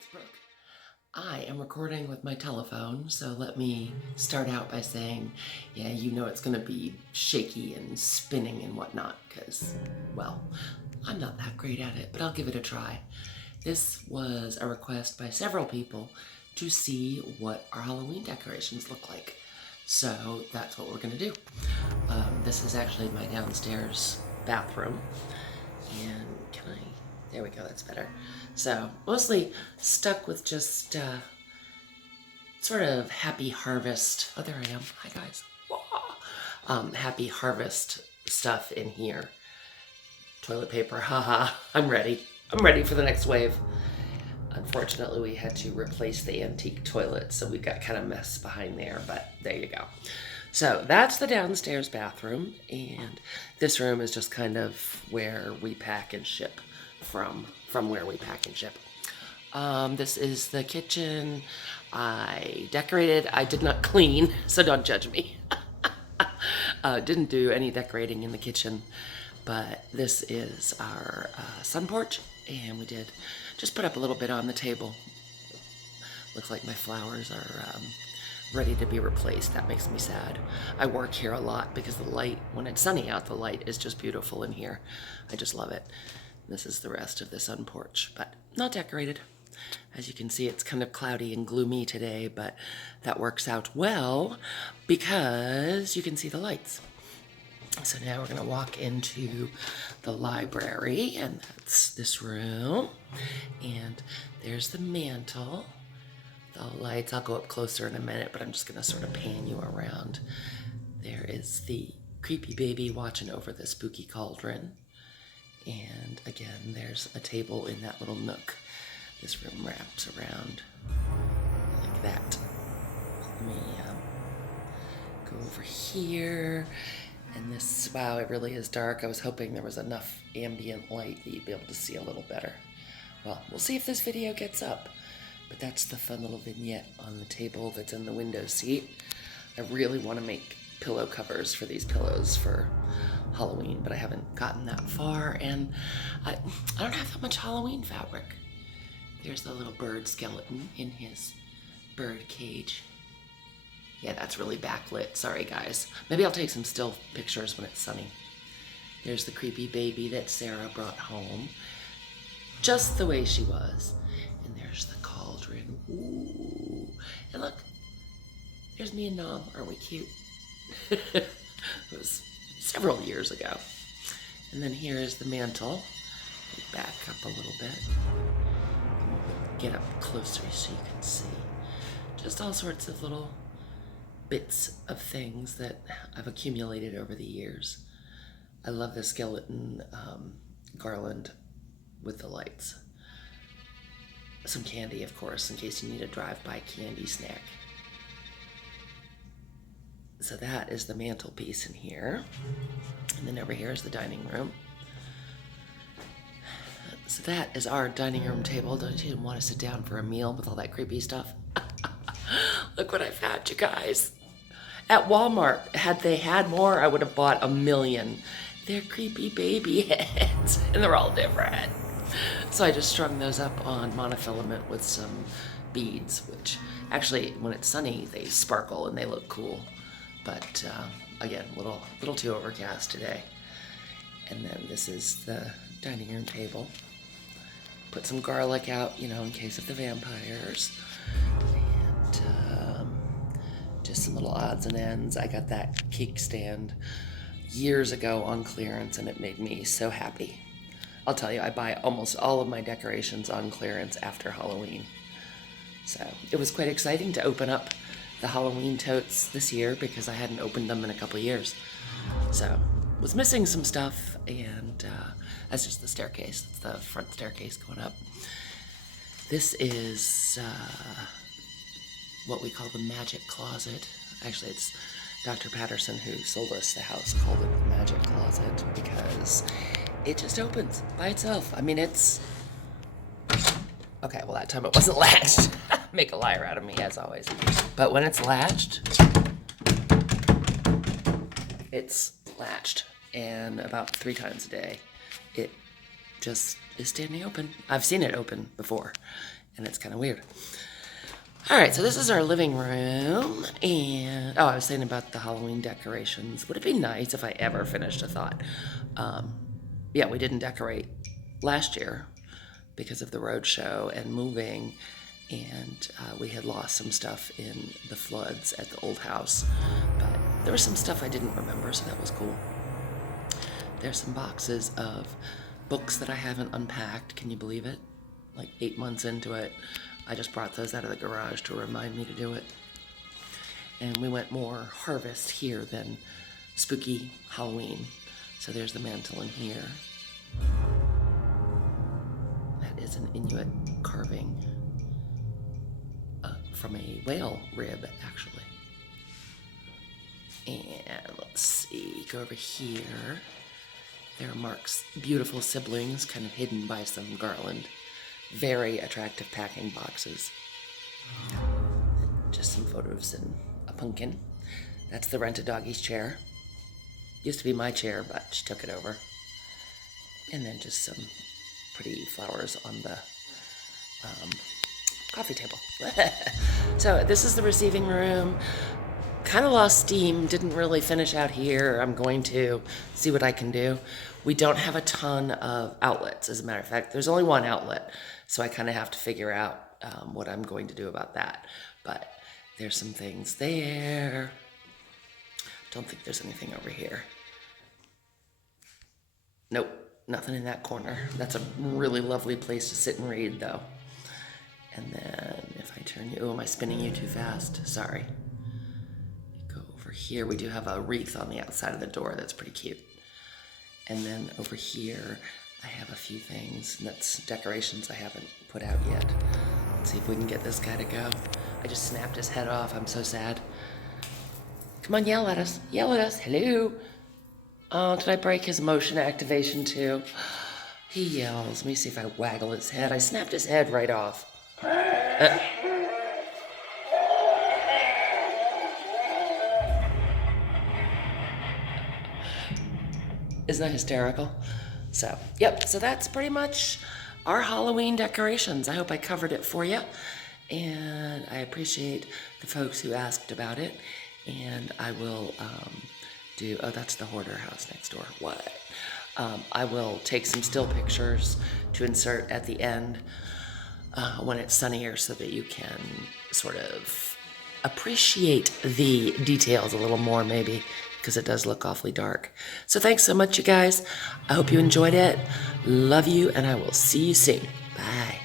it's Brooke. I am recording with my telephone, so let me start out by saying, yeah, you know it's gonna be shaky and spinning and whatnot, because, well, I'm not that great at it, but I'll give it a try. This was a request by several people to see what our Halloween decorations look like. So that's what we're gonna do. This is actually my downstairs bathroom. And can I, there we go, that's better. So mostly stuck with just sort of happy harvest. Oh, there I am. Hi guys. Happy harvest stuff in here. Toilet paper, haha, I'm ready. I'm ready for the next wave. Unfortunately, we had to replace the antique toilet, so we've got kind of mess behind there, but there you go. So that's the downstairs bathroom, and this room is just kind of where we pack and ship from where we pack and ship. This is the kitchen. I decorated. I did not clean, so don't judge me. Didn't do any decorating in the kitchen, but this is our sun porch, and we did just put up a little bit on the table. Looks like my flowers are ready to be replaced. That makes me sad. I work here a lot because the light, when it's sunny out, the light is just beautiful in here. I just love it. This is the rest of the sun porch, but not decorated. As you can see, it's kind of cloudy and gloomy today, but that works out well because you can see the lights. So now we're gonna walk into the library, and that's this room. And there's the mantle. The lights, I'll go up closer in a minute, but I'm just gonna sort of pan you around. There is the creepy baby watching over the spooky cauldron. And again, there's a table in that little nook. This room wraps around like that. Let me go over here. And this, wow, it really is dark. I was hoping there was enough ambient light that you'd be able to see a little better. Well, we'll see if this video gets up. But that's the fun little vignette on the table that's in the window seat. I really want to make pillow covers for these pillows for Halloween, but I haven't gotten that far, and I don't have that much Halloween fabric. There's the little bird skeleton in his bird cage. Yeah, that's really backlit. Sorry, guys. Maybe I'll take some still pictures when it's sunny. There's the creepy baby that Sarah brought home, just the way she was. And there's the cauldron. Ooh. And look, there's me and Nom. Aren't we cute? It was several years ago. And then here is the mantle. Back up a little bit. Get up closer so you can see. Just all sorts of little bits of things that I've accumulated over the years. I love the skeleton garland with the lights. Some candy, of course, in case you need a drive-by candy snack. So that is the mantelpiece in here. And then over here is the dining room. So that is our dining room table. Don't you want to sit down for a meal with all that creepy stuff? Look what I've had, you guys. At Walmart, had they had more, I would have bought 1,000,000. They're creepy baby heads, and they're all different. So I just strung those up on monofilament with some beads, which actually, when it's sunny, they sparkle and they look cool. But again, a little too overcast today. And then this is the dining room table. Put some garlic out, you know, in case of the vampires. And just some little odds and ends. I got that cake stand years ago on clearance, and it made me so happy. I'll tell you, I buy almost all of my decorations on clearance after Halloween. So it was quite exciting to open up the Halloween totes this year because I hadn't opened them in a couple years. So was missing some stuff, and that's just the staircase. That's the front staircase going up. This is what we call the magic closet. Actually, it's Dr. Patterson, who sold us the house, called it the magic closet because it just opens by itself. I mean, it's... Okay, well, that time it wasn't latched. Make a liar out of me, as always. But when it's latched, it's latched. And about 3 times a day, it just is standing open. I've seen it open before. and it's kind of weird. All right, so this is our living room, and I was saying about the Halloween decorations. Would it be nice if I ever finished a thought? Yeah, we didn't decorate last year because of the road show and moving, and we had lost some stuff in the floods at the old house, but there was some stuff I didn't remember, so that was cool. There's some boxes of books that I haven't unpacked. Can you believe it? Like 8 months into it, I just brought those out of the garage to remind me to do it. And we went more harvest here than spooky Halloween. So there's the mantle in here. That is an Inuit carving from a whale rib, actually. And let's see, go over here. There are Mark's beautiful siblings, kind of hidden by some garland. Very attractive packing boxes. Just some photos and a pumpkin. That's the rented doggy's chair. Used to be my chair, but she took it over. And then just some pretty flowers on the coffee table. So this is the receiving room. Kind of lost steam, didn't really finish out here. I'm going to see what I can do. We don't have a ton of outlets, as a matter of fact. There's only one outlet, so I kind of have to figure out what I'm going to do about that. But there's some things there. Don't think there's anything over here. Nope, nothing in that corner. That's a really lovely place to sit and read, though. And then if I turn you, oh, am I spinning you too fast? Sorry. Go over here. We do have a wreath on the outside of the door. That's pretty cute. And then over here, I have a few things. That's decorations I haven't put out yet. Let's see if we can get this guy to go. I just snapped his head off. I'm so sad. Come on, yell at us. Yell at us. Hello. Oh, did I break his motion activation too? He yells. Let me see if I waggle his head. I snapped his head right off. Isn't that hysterical? So, yep, so that's pretty much our Halloween decorations. I hope I covered it for you. And I appreciate the folks who asked about it. And I will oh, that's the hoarder house next door. What? I will take some still pictures to insert at the end when it's sunnier so that you can sort of appreciate the details a little more, maybe, because it does look awfully dark. So thanks so much, you guys. I hope you enjoyed it. Love you, and I will see you soon. Bye.